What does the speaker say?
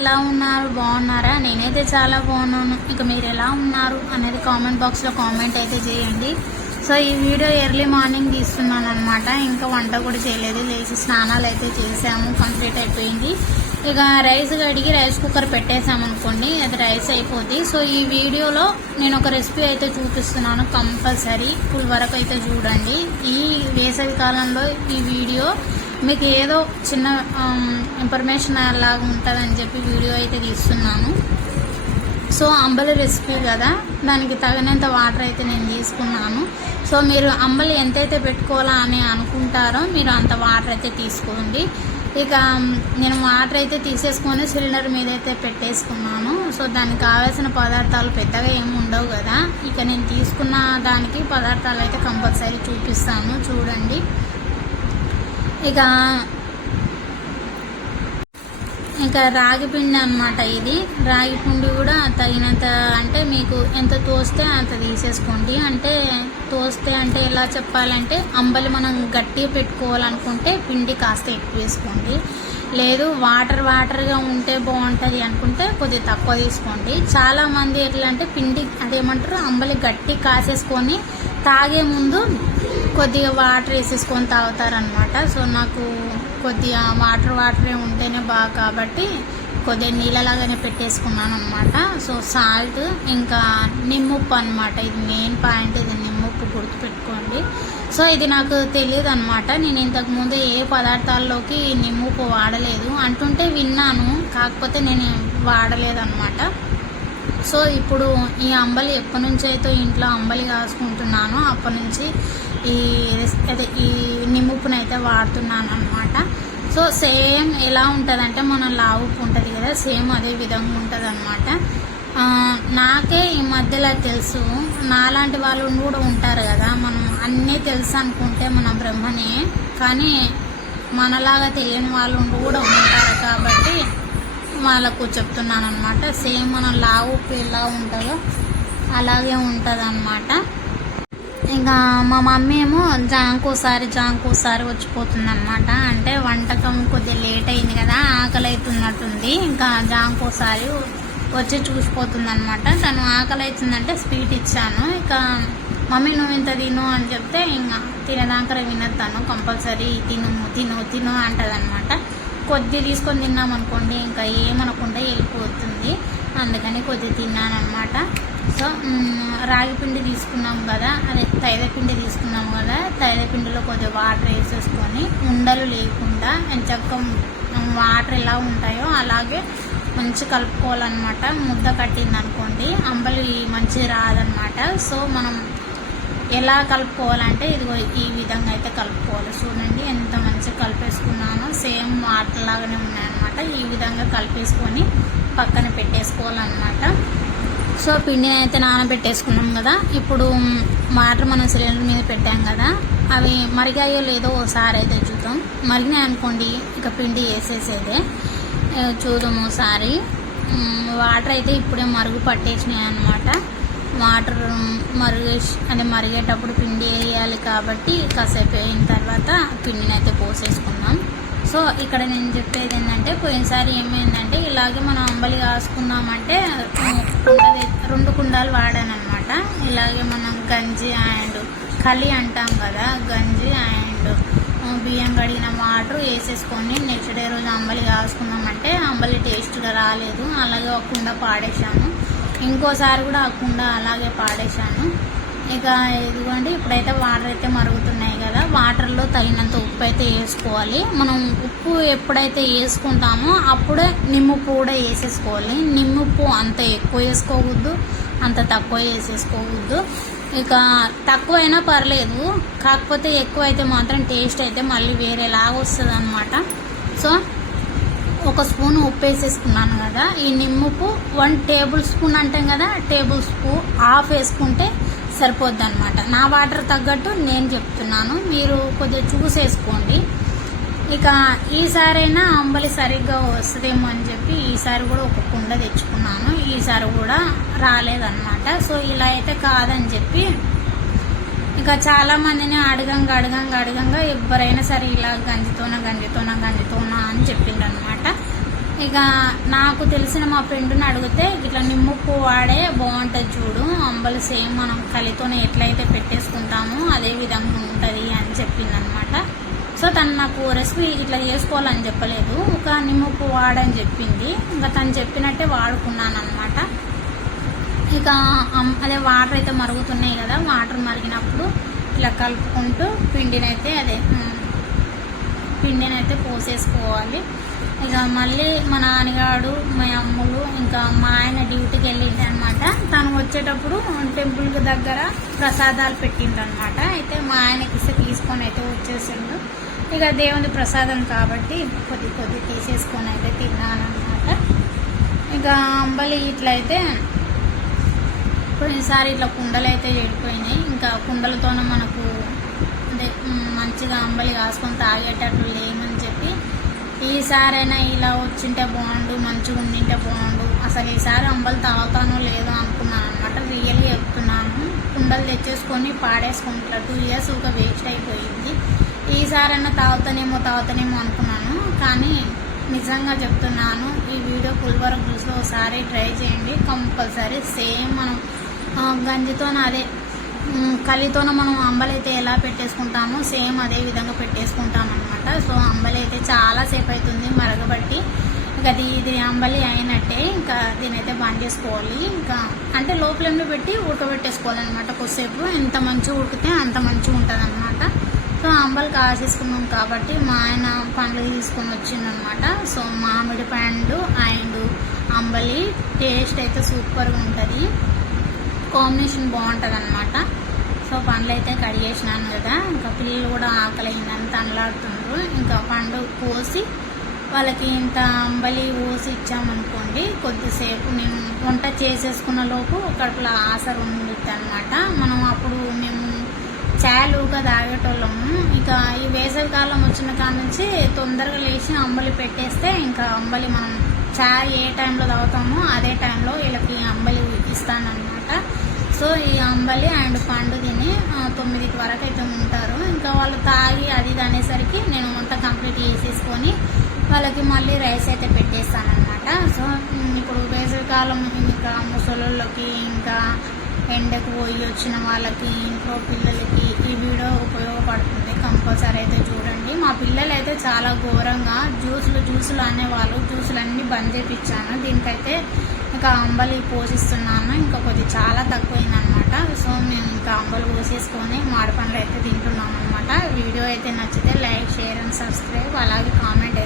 ఎలా ఉన్నారు? బాగున్నారా? నేనైతే చాలా బాగున్నాను. ఇక మీరు ఎలా ఉన్నారు? అనేది కామెంట్ బాక్స్లో కామెంట్ అయితే చేయండి. సో ఈ వీడియో ఎర్లీ మార్నింగ్ తీస్తున్నాను అనమాట ఇంకా వంట కూడా చేయలేదు. లేచి స్నానాలు అయితే చేసాము కంప్లీట్ అయిపోయింది. ఇక రైస్ కడిగి రైస్ కుక్కర్ పెట్టేసాము అనుకోండి. అది రైస్ అయిపోద్ది. సో ఈ వీడియోలో నేను ఒక రెసిపీ అయితే చూపిస్తున్నాను కంపల్సరీ ఫుల్ వరకు అయితే చూడండి. ఈ వేసవి కాలంలో ఈ వీడియో మీకు ఏదో చిన్న um, ఇన్ఫర్మేషన్ అలాగా ఉంటుందని చెప్పి వీడియో అయితే తీస్తున్నాను. సో అంబలి రెసిపీ కదా దానికి తగినంత వాటర్ అయితే నేను తీసుకున్నాను. సో మీరు అంబలి ఎంతైతే పెట్టుకోవాలా అని అనుకుంటారో మీరు అంత వాటర్ అయితే తీసుకోండి. ఇక um, నేను వాటర్ అయితే తీసేసుకొని సిలిండర్ మీద అయితే పెట్టేసుకున్నాను. సో దానికి కావాల్సిన పదార్థాలు పెద్దగా ఏమి ఉండవు కదా. ఇక నేను తీసుకున్న దానికి పదార్థాలు అయితే కంపల్సరీ చూపిస్తాను. చూడండి. ఇక ఇంకా రాగి పిండి అనమాట ఇది. రాగి పిండి కూడా తగినంత అంటే మీకు ఎంత తోస్తే అంత తీసేసుకోండి. అంటే తోస్తే అంటే ఎలా చెప్పాలంటే అంబలి మనం గట్టిగా పెట్టుకోవాలనుకుంటే పిండి కాస్త ఎక్కువ వేసుకోండి. లేదు వాటర్ వాటర్గా ఉంటే బాగుంటుంది అనుకుంటే కొద్దిగా తక్కువ తీసుకోండి. చాలామంది ఎట్లా అంటే పిండి అదేమంటారు అంబలి గట్టి కాసేసుకొని తాగే ముందు కొద్దిగా వాటర్ వేసేసుకొని తాగుతారనమాట సో నాకు కొద్దిగా వాటర్ వాటరే ఉంటేనే బాగా కాబట్టి కొద్దిగా నీళ్ళలాగానే పెట్టేసుకున్నాను అనమాట సో సాల్ట్ ఇంకా నిమ్ముప్పు అనమాట ఇది మెయిన్ పాయింట్ ఇది నిమ్ముప్పు గుర్తుపెట్టుకోండి. సో ఇది నాకు తెలియదు అనమాట నేను ఇంతకుముందు ఏ పదార్థాల్లోకి నిమ్ముప్పు వాడలేదు. అంటుంటే విన్నాను కాకపోతే నేను వాడలేదు అనమాట సో ఇప్పుడు ఈ అంబలి ఎప్పటి నుంచి అయితే ఇంట్లో అంబలి కాసుకుంటున్నానో అప్పటి నుంచి ఈ అదే ఈ నిమ్ముప్పునైతే వాడుతున్నాను అనమాట సో సేమ్ ఎలా ఉంటుంది అంటే మన లావు ఉప్పు ఉంటుంది కదా సేమ్ అదే విధంగా ఉంటుంది అనమాట నాకే ఈ మధ్యలో తెలుసు నాలాంటి వాళ్ళు కూడా ఉంటారు కదా మనం అన్నీ తెలుసు అనుకుంటే మన బ్రహ్మనే కానీ మనలాగా తెలియని వాళ్ళు కూడా ఉంటారు కాబట్టి వాళ్ళకు చెప్తున్నాను అనమాట సేమ్ మనం లావు ఉప్పు ఎలా ఉంటుందో అలాగే ఉంటుంది అనమాట ఇంకా మా మమ్మీ ఏమో జాంకోసారి జాంకోసారి వచ్చిపోతుంది అనమాట అంటే వంటకం కొద్దిగా లేట్ అయింది కదా ఆకలి అవుతున్నట్టుంది ఇంకా జాంకోసారి వచ్చి చూసిపోతుంది అనమాట తను ఆకలి అవుతుందంటే స్వీట్ ఇచ్చాను. ఇక మమ్మీ నువ్వు ఇంత తిను అని చెప్తే ఇంకా తినేదాకా వినద్దాను కంపల్సరీ తిను తిను తిను అంటది అనమాట కొద్ది తీసుకొని తిన్నాం అనుకోండి ఇంకా ఏమనకుండా వెళ్ళిపోతుంది. అందుకని కొద్ది తిన్నాను అనమాట సో రాగి పిండి తీసుకున్నాం కదా అదే తైద పిండి తీసుకున్నాం కదా తైద పిండిలో కొద్దిగా వాటర్ వేసేసుకొని ఉండలు లేకుండా చక్క వాటర్ ఎలా ఉంటాయో అలాగే మంచి కలుపుకోవాలన్నమాట. ముద్ద కట్టింది అనుకోండి అంబలి మంచి రాదనమాట సో మనం ఎలా కలుపుకోవాలంటే ఇదిగో ఈ విధంగా అయితే కలుపుకోవాలి. చూడండి ఎంత మంచిగా కలిపేసుకున్నానో సేమ్ వాటర్ లాగానే ఉన్నాయన్నమాట. ఈ విధంగా కలిపేసుకొని పక్కన పెట్టేసుకోవాలన్నమాట. సో పిండిని అయితే నానబెట్టేసుకున్నాం కదా. ఇప్పుడు వాటర్ మనం సిలిండర్ మీద పెట్టాం కదా. అవి మరిగాయో లేదో ఒకసారి అయితే చూద్దాం. మరిగినాయి అనుకోండి ఇక పిండి వేసేసేదే. చూద్దాం ఒకసారి. వాటర్ అయితే ఇప్పుడే మరుగు పట్టేసినాయి అనమాట వాటర్ మరుగే అంటే మరిగేటప్పుడు పిండి వేయాలి కాబట్టి కాసేపు అయిన తర్వాత పిండిని అయితే పోసేసుకున్నాం సో ఇక్కడ నేను చెప్పేది ఏంటంటే పోయినసారి ఏమైందంటే ఇలాగే మనం అంబలి కాసుకున్నామంటే రెండు కుండాలు వాడాను అనమాట ఇలాగే మనం గంజి అండ్ కలి అంటాం కదా గంజి అండ్ బియ్యం కడిగిన వాటర్ వేసేసుకొని నెక్స్ట్ డే రోజు అంబలి కాసుకున్నామంటే అంబలి టేస్ట్గా రాలేదు. అలాగే ఒక కుండ పాడేసాము ఇంకోసారి కూడా ఆ కుండ అలాగే పాడేశాను. ఇక ఇదిగోండి ఇప్పుడైతే వాటర్ అయితే మరుగుతున్నాయి కదా వాటర్లో తగినంత ఉప్పు అయితే వేసుకోవాలి. మనం ఉప్పు ఎప్పుడైతే వేసుకుంటామో అప్పుడే నిమ్మప్పు కూడా వేసేసుకోవాలి. నిమ్మప్పు అంత ఎక్కువ వేసుకోవద్దు అంత తక్కువ వేసేసుకోవద్దు. ఇక తక్కువైనా పర్లేదు కాకపోతే ఎక్కువ అయితే మాత్రం టేస్ట్ అయితే మళ్ళీ వేరేలాగా వస్తుంది అనమాట సో ఒక స్పూన్ ఉప్పు వేసేసుకున్నాను కదా. ఈ నిమ్ముపు వన్ టేబుల్ స్పూన్ అంటాం కదా టేబుల్ స్పూన్ హాఫ్ వేసుకుంటే సరిపోద్ది అనమాట నా వాటర్ తగ్గట్టు నేను చెప్తున్నాను. మీరు కొద్దిగా చూసేసుకోండి ఇక ఈసారైనా అంబలి సరిగ్గా వస్తుందేమో అని చెప్పి ఈసారి కూడా ఒక కుండ తెచ్చుకున్నాను. ఈసారి కూడా రాలేదన్నమాట. సో ఇలా అయితే కాదని చెప్పి ఇక చాలా మందిని అడగంగా అడగంగా అడగంగా ఎవరైనా సరే ఇలా గంజితోన గంజితోన గంజితోన అని చెప్పిండ్రు అనమాట ఇక నాకు తెలిసిన మా ఫ్రెండ్ని అడిగితే ఇట్లా నిమ్మప్పు వాడే బాగుంటుంది చూడు అంబలు సేమ్ మనం కలితోనే ఎట్లయితే పెట్టేసుకుంటామో అదే విధంగా ఉంటుంది అని చెప్పింది అనమాట సో తను నాకు రెసిపీ ఇట్లా చేసుకోవాలని చెప్పలేదు ఒక నిమ్మప్పు వాడని చెప్పింది. ఇంకా తను చెప్పినట్టే వాడుకున్నాను అనమాట ఇక అదే వాటర్ అయితే మరుగుతున్నాయి కదా వాటర్ మరిగినప్పుడు ఇట్లా కలుపుకుంటూ పిండినైతే అదే పిండినైతే పోసేసుకోవాలి. ఇక మళ్ళీ మా నాన్నగాడు మా అమ్ములు ఇంకా మా ఆయన డ్యూటీకి వెళ్ళింది అనమాట తను వచ్చేటప్పుడు టెంపుల్కి దగ్గర ప్రసాదాలు పెట్టిండు అనమాట అయితే మా ఆయనకి ఇస్తే తీసుకొని అయితే వచ్చేసిండు. ఇక దేవుని ప్రసాదం కాబట్టి కొద్ది కొద్ది తీసేసుకొని అయితే తిన్నాను అనమాట ఇక అంబలి ఇట్లయితే కొన్నిసారి ఇట్లా కుండలు అయితే చెడిపోయినాయి ఇంకా కుండలతోనే మనకు అంటే మంచిగా అంబలి కాసుకొని తాగేటట్లు లేమని ఈసారైనా ఇలా వచ్చింటే బాగుండు మంచిగా ఉండింటే బాగుండు. అసలు ఈసారి అంబలు తాగుతానో లేదో అనుకున్నాను అనమాట రియల్గా చెప్తున్నాను. కుండలు తెచ్చేసుకొని పాడేసుకుంటారు టూ ఇయర్స్ ఒక వేస్ట్ అయిపోయింది. ఈసారైనా తాగుతానేమో తాగుతానేమో అనుకున్నాను. కానీ నిజంగా చెప్తున్నాను ఈ వీడియో పులివర గ్రూస్లో ఒకసారి ట్రై చేయండి. కంపల్సరీ సేమ్ మనం గంజితో అదే కలితోన మనం అంబలైతే ఎలా పెట్టేసుకుంటామో సేమ్ అదే విధంగా పెట్టేసుకుంటామన్నమాట. సో అంబలి అయితే చాలాసేపు అవుతుంది మరగబట్టి. ఇంకా అది ఇది అంబలి అయినట్టే ఇంకా దీని అయితే బంద్ చేసుకోవాలి ఇంకా అంటే లో ఫ్లేమ్లో పెట్టి ఉడకబెట్టేసుకోవాలన్నమాట కొద్దిసేపు. ఎంత మంచిగా ఉడికితే అంత మంచిగా ఉంటుంది అనమాట సో అంబలి కాసేసుకున్నాం కాబట్టి మా ఆయన పండ్లు తీసుకొని వచ్చిందనమాట సో మామిడి పండు అండ్ అంబలి టేస్ట్ అయితే సూపర్గా ఉంటుంది. కాంబినేషన్ బాగుంటుంది అనమాట సో పండ్లు అయితే కడిగేసినాను కదా ఇంకా పిల్లలు కూడా ఆకలి అయిందంత అనలాడుతున్నారు ఇంకా పండు కోసి వాళ్ళకి ఇంత అంబలి పోసి ఇచ్చామనుకోండి కొద్దిసేపు మేము వంట చేసేసుకున్న లోపు ఒకట్లా ఆసర ఉండుద్ది అనమాట మనం అప్పుడు మేము చాలుగా తాగేటోళ్ళము ఇక ఈ వేసవి కాలం వచ్చిన కాడ నుంచి తొందరగా లేచి అంబలి పెట్టేస్తే ఇంకా అంబలి మనం చాయ్ ఏ టైంలో తాగుతామో అదే టైంలో వీళ్ళకి అంబలి ఇస్తానమాట సో ఈ అంబలి అండ్ పండు తిని తొమ్మిదికి వరకు అయితే ఉంటారు. ఇంకా వాళ్ళు తాగి అది ఇది అనేసరికి నేను వంట కంప్లీట్ చేసేసుకొని వాళ్ళకి మళ్ళీ రైస్ అయితే పెట్టేస్తానమాట సో ఇప్పుడు వేసవికాలం ఇంకా ముసలోళ్ళకి ఇంకా ఎండకు పోయి వచ్చిన వాళ్ళకి ఇంట్లో పిల్లలకి ఈ వీడియో ఉపయోగపడుతుంది కంపల్సరీ అయితే చూడండి. మా పిల్లలు అయితే చాలా ఘోరంగా జ్యూసులు జ్యూసులు అనేవాళ్ళు. జ్యూసులు అన్నీ బంద్ చేపించాను దీనికైతే ఇంకా అంబలి పోషిస్తున్నాను. ఇంకా కొద్ది చాలా తక్కువైందనమాట సో మేము ఇంకా అంబలి పోసేసుకొని మాడి పండ్లు అయితే తింటున్నాం అనమాట వీడియో అయితే నచ్చితే లైక్ షేర్ అండ్ సబ్స్క్రైబ్. అలాగే కామెంట్